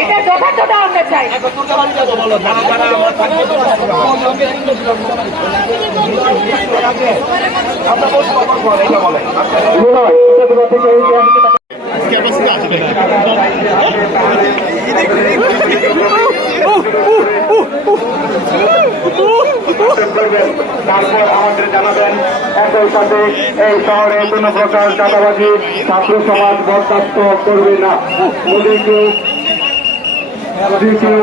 এটা যথাযথ আমরা চাই। তারপর আমাদের জানাবেন একই সাথে এই শহরে কোন প্রকার চাঁদাবাজি ছাত্র সমাজ বরদাস্ত করবে না। যদি কেউ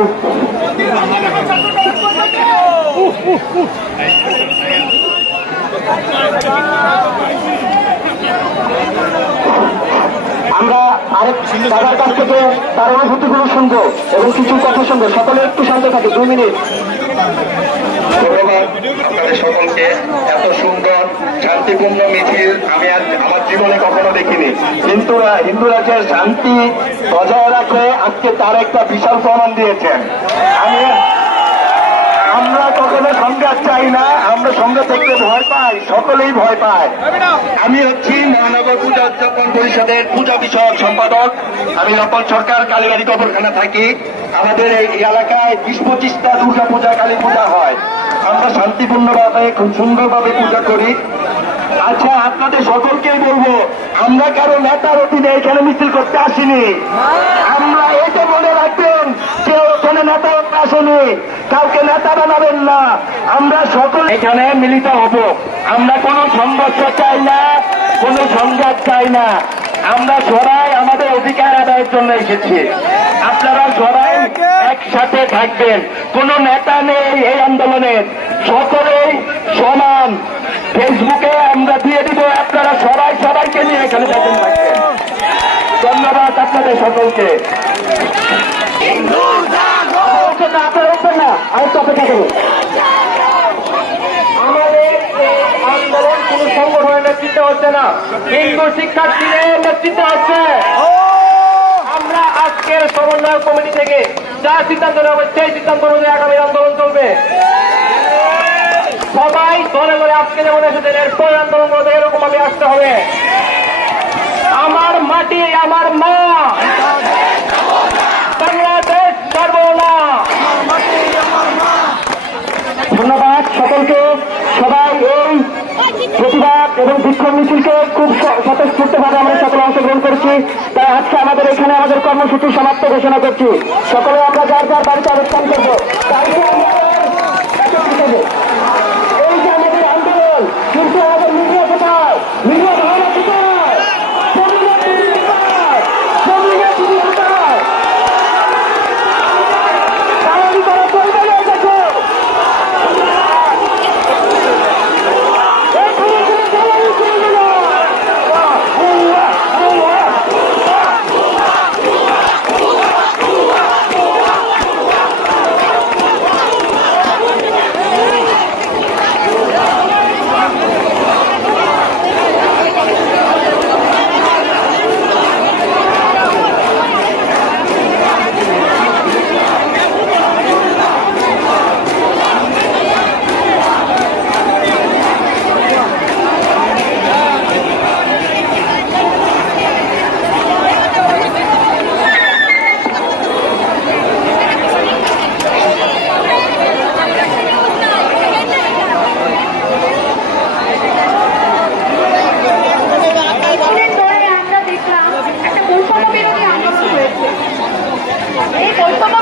আমরা আরেক দাদার কাছ থেকে তার অনুভূতিগুলো শুনবো এবং কিছু কথা শুনবো। সকলে একটু শান্ত থাকে, 2 মিনিট। ধন্যবাদ আপনাদের সকলকে। এত সুন্দর শান্তিপূর্ণ মিছিল আমি আমার জীবনে কখনো দেখিনি। কিন্তু হিন্দু রাজ্যের শান্তি বজায় রাখে আজকে তার একটা বিশাল প্রমাণ দিয়েছেন। আমরা কখনো সংঘাত চাই না, আমরা সংঘাত দেখতে ভয় পাই, সকলেই ভয় পায়। আমি হচ্ছি মহানগর পূজা উদযাপন পরিষদের পূজা বিষয়ক সম্পাদক। আমি নকল সরকার কালীবাড়ি কবরখানা থাকি। আমাদের এই এলাকায় 20-25টা দুর্গা পূজা, কালী পূজা হয়। আমরা শান্তিপূর্ণভাবে খুব সুন্দরভাবে পূজা করি। আচ্ছা, আপনাদের সকলকেই বলবো, আমরা কারো নেতার অধীনে এখানে মিছিল করতে আসিনি। আমরা এটা মনে রাখবেন, কেউ এখানে নেতা আসেনি, কাউকে নেতা বানাবেন না। আমরা সকল এখানে মিলিত হব। আমরা কোনো সংঘর্ষ চাই না, কোনো সংঘাত চাই না। আমরা সবাই আমাদের অধিকার আদায়ের জন্য এসেছি। আপনারা সবাই একসাথে থাকবেন। কোন নেতা নেই এই আন্দোলনের, সকলেই সমান। ফেসবুকে আমরা দিয়ে দিব, আপনারা সবাই সবাইকে নিয়ে এখানে থাকবেন। ধন্যবাদ আপনাদের সকলকে। আপনারা উঠবেন না, আরেকটু অপেক্ষা করুন। আমাদের আন্দোলন কোন সংগঠনের নেতৃত্ব হচ্ছে না, হিন্দু শিক্ষার্থীদের নেতৃত্ব হচ্ছে। আমরা আজকের সমন্বয় কমিটি থেকে যা সিদ্ধান্ত নেওয়া হবে সেই সিদ্ধান্ত অনুযায়ী আগামী আন্দোলন চলবে। সবাই ধরে ধরে আজকে যেমন এসেছেন, এরপর আন্দোলন করতে এরকম ভাবে আসতে হবে। আমার মাটি আমার মা, বাংলাদেশ ছাড়বো না। ধন্যবাদ সকলকে। সবাই এই প্রতিবাদ এবং বিক্ষোভ মিছিলকে খুব স্বতঃস্ফূর্তভাবে আমরা সকলে অংশগ্রহণ করছি। তাই আজকে আমাদের এখানে আমাদের কর্মসূচি সমাপ্ত ঘোষণা করছি। সকলে আমরা যার যার বাড়িতে অবস্থান করবো। এই যে আমাদের আন্দোলন, কিন্তু আমাদের মিডিয়া কোথায়? মিডিয়া ভালো কোথায়? এই বৈষম্য